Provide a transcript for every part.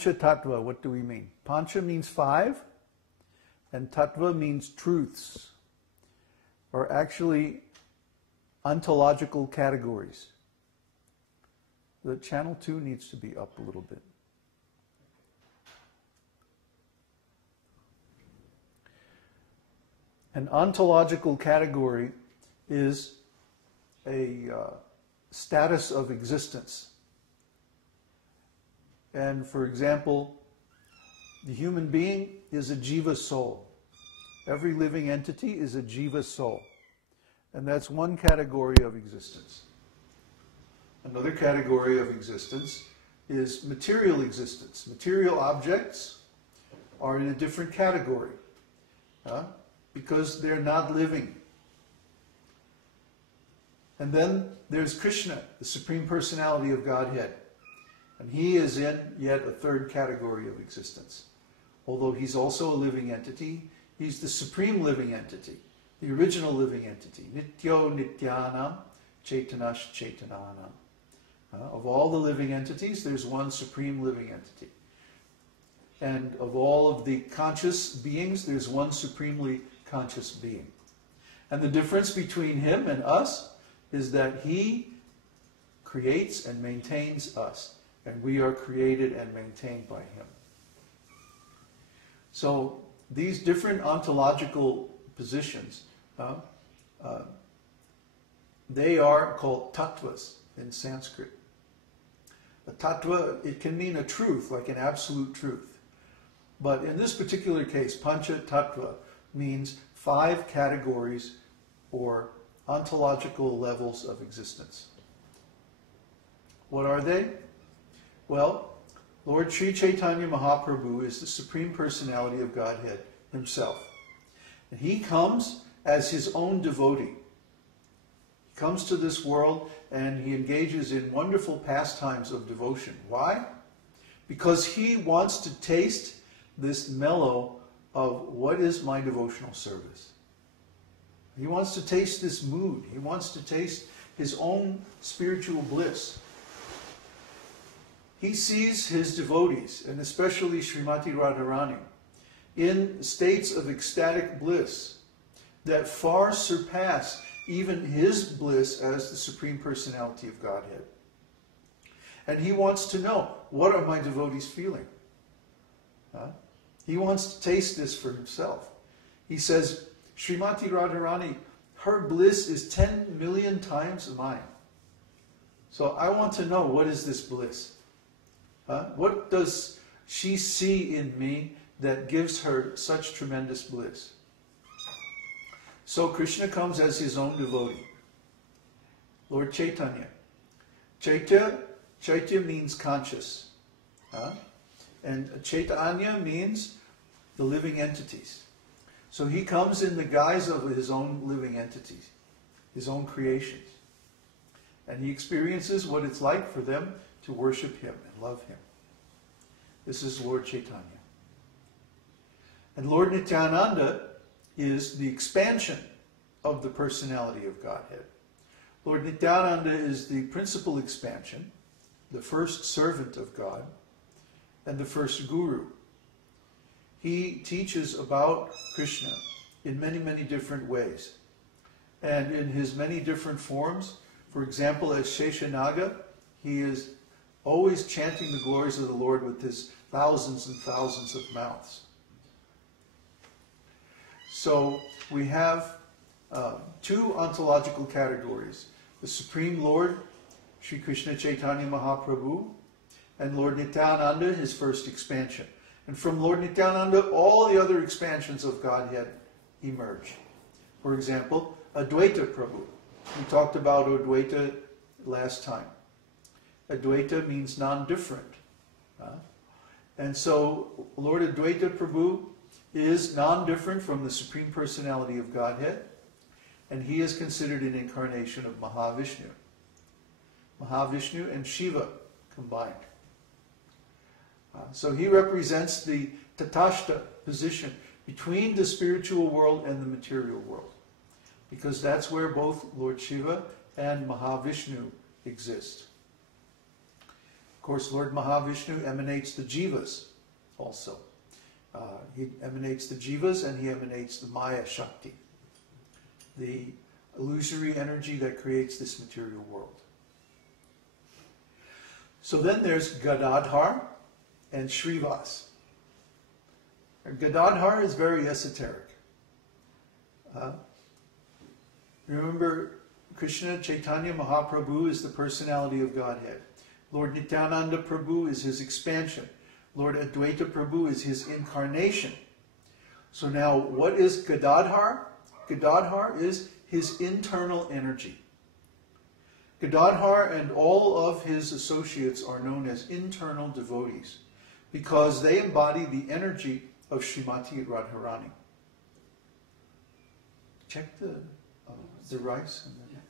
Pancha-tattva, what do we mean? Pancha means five, and tattva means truths, or actually ontological categories. The channel 2 needs to be up a little bit. An ontological category is a status of existence. And for example, the human being is a jiva soul. Every living entity is a jiva soul. And that's one category of existence. Another category of existence is material existence. Material objects are in a different category because they're not living. And then there's Krishna, the Supreme Personality of Godhead. And he is in yet a third category of existence. Although he's also a living entity, he's the supreme living entity, the original living entity. Nityo Nityanam Chaitanash Chaitananam. Of all the living entities, there's one supreme living entity. And of all of the conscious beings, there's one supremely conscious being. And the difference between him and us is that he creates and maintains us, and we are created and maintained by him. So these different ontological positions, they are called tattvas in Sanskrit. A tattva, it can mean a truth, like an absolute truth. But in this particular case, Pancha-tattva means 5 categories or ontological levels of existence. What are they? Well, Lord Śrī Caitanya Mahāprabhu is the Supreme Personality of Godhead himself. And he comes as his own devotee. He comes to this world and he engages in wonderful pastimes of devotion. Why? Because he wants to taste this mellow of what is my devotional service. He wants to taste this mood. He wants to taste his own spiritual bliss. He sees his devotees, and especially Srimati Radharani, in states of ecstatic bliss that far surpass even his bliss as the Supreme Personality of Godhead. And he wants to know, what are my devotees feeling? He wants to taste this for himself. He says, Srimati Radharani, her bliss is 10 million times mine. So I want to know, what is this bliss? What does she see in me that gives her such tremendous bliss? So Krishna comes as his own devotee. Lord Chaitanya. Chaitya means conscious. And Chaitanya means the living entities. So he comes in the guise of his own living entities, his own creations. And he experiences what it's like for them to worship him and love him. This is Lord Chaitanya. And Lord Nityananda is the expansion of the personality of Godhead. Lord Nityananda is the principal expansion, the first servant of God, and the first guru. He teaches about Krishna in many, many different ways. And in his many different forms, for example, as Sheshanaga, he is always chanting the glories of the Lord with his thousands and thousands of mouths. So we have 2 ontological categories. The Supreme Lord, Sri Krishna Chaitanya Mahāprabhu, and Lord Nityananda, his first expansion. And from Lord Nityananda, all the other expansions of Godhead emerge. For example, Advaita Prabhu. We talked about Advaita last time. Advaita means non-different. And so Lord Advaita Prabhu is non-different from the Supreme Personality of Godhead, and he is considered an incarnation of Mahavishnu. Mahavishnu and Shiva combined. So he represents the Tatashta position between the spiritual world and the material world, because that's where both Lord Shiva and Mahavishnu exist. Of course, Lord Mahavishnu emanates the jivas also. He emanates the jivas and he emanates the Maya Shakti, the illusory energy that creates this material world. So then there's Gadadhar and Shrivas. Gadadhar is very esoteric. Remember, Krishna Chaitanya Mahaprabhu is the personality of Godhead. Lord Nityananda Prabhu is his expansion. Lord Advaita Prabhu is his incarnation. So now, what is Gadadhar? Gadadhar is his internal energy. Gadadhar and all of his associates are known as internal devotees because they embody the energy of Srimati Radharani. Check the rice.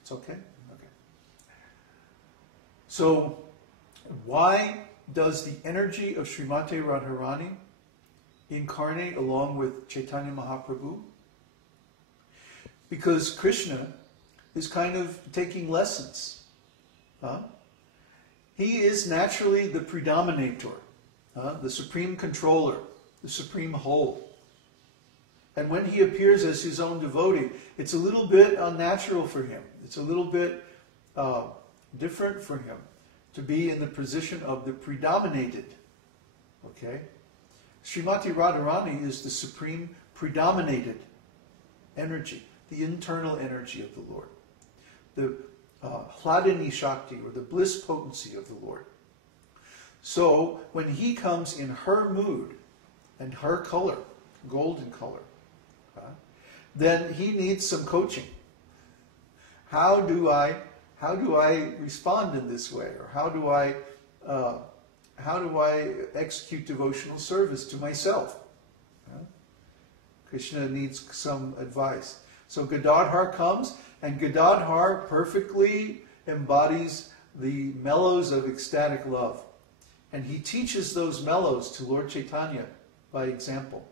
It's okay? Okay. So, why does the energy of Srimati Radharani incarnate along with Chaitanya Mahaprabhu? Because Krishna is kind of taking lessons. He is naturally the predominator, the supreme controller, the supreme whole. And when he appears as his own devotee, it's a little bit unnatural for him. It's a little bit different for him to be in the position of the predominated. Okay? Srimati Radharani is the supreme predominated energy, the internal energy of the Lord. The Hladini Shakti, or the bliss potency of the Lord. So, when he comes in her mood and her color, golden color, then he needs some coaching. How do I respond in this way, or how do I execute devotional service to myself? Krishna needs some advice. So Gadadhar comes, and Gadadhar perfectly embodies the mellows of ecstatic love. And he teaches those mellows to Lord Chaitanya by example.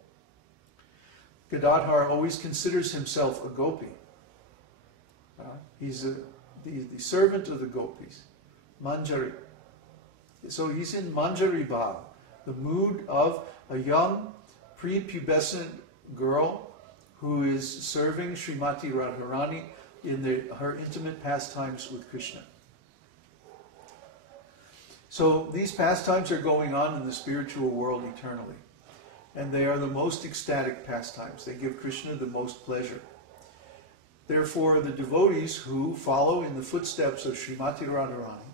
Gadadhar always considers himself a gopi. He's the servant of the gopis, Manjari. So he's in Manjari Bhav, the mood of a young, prepubescent girl who is serving Srimati Radharani in her intimate pastimes with Krishna. So these pastimes are going on in the spiritual world eternally. And they are the most ecstatic pastimes. They give Krishna the most pleasure. Therefore, the devotees who follow in the footsteps of Srimati Radharani,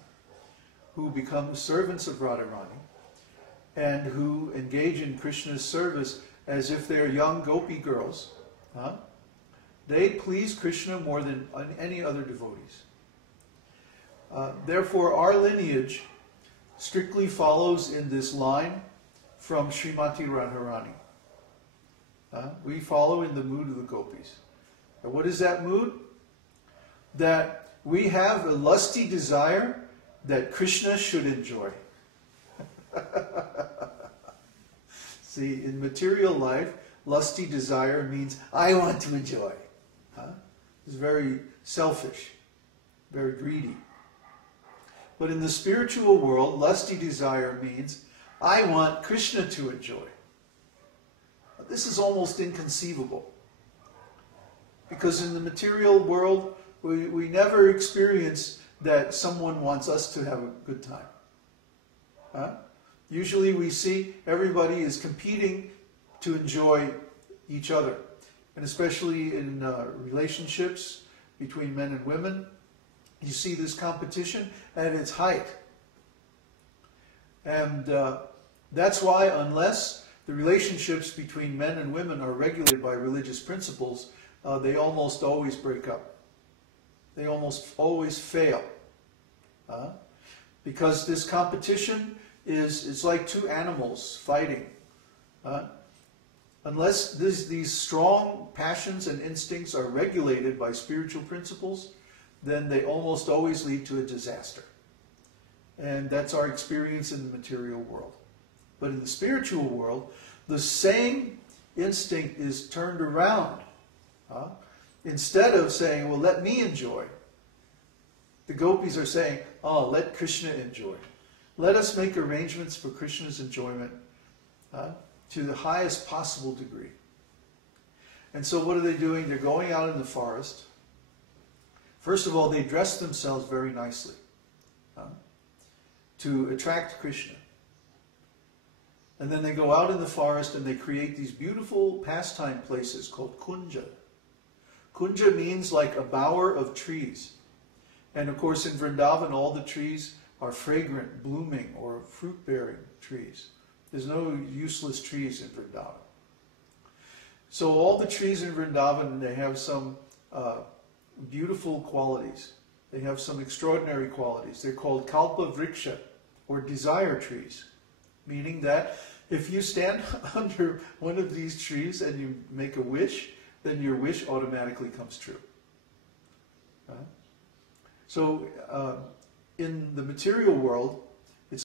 who become servants of Radharani, and who engage in Krishna's service as if they're young gopi girls, they please Krishna more than any other devotees. Therefore, our lineage strictly follows in this line from Srimati Radharani. We follow in the mood of the gopis. And what is that mood? That we have a lusty desire that Krishna should enjoy. See, in material life, lusty desire means, I want to enjoy. It's very selfish, very greedy. But in the spiritual world, lusty desire means, I want Krishna to enjoy. This is almost inconceivable. Because in the material world, we never experience that someone wants us to have a good time. Usually we see everybody is competing to enjoy each other. And especially in relationships between men and women, you see this competition at its height. And that's why unless the relationships between men and women are regulated by religious principles, they almost always break up. They almost always fail. Because this competition it's like two animals fighting. Unless these strong passions and instincts are regulated by spiritual principles, then they almost always lead to a disaster. And that's our experience in the material world. But in the spiritual world, the same instinct is turned around. Instead of saying, well, let me enjoy, the gopis are saying, oh, let Krishna enjoy. Let us make arrangements for Krishna's enjoyment to the highest possible degree. And so what are they doing? They're going out in the forest. First of all, they dress themselves very nicely to attract Krishna. And then they go out in the forest and they create these beautiful pastime places called kunja. Kunja means like a bower of trees. And of course in Vrindavan all the trees are fragrant, blooming, or fruit-bearing trees. There's no useless trees in Vrindavan. So all the trees in Vrindavan, they have some beautiful qualities. They have some extraordinary qualities. They're called kalpa vriksha, or desire trees, meaning that if you stand under one of these trees and you make a wish, then your wish automatically comes true. So in the material world,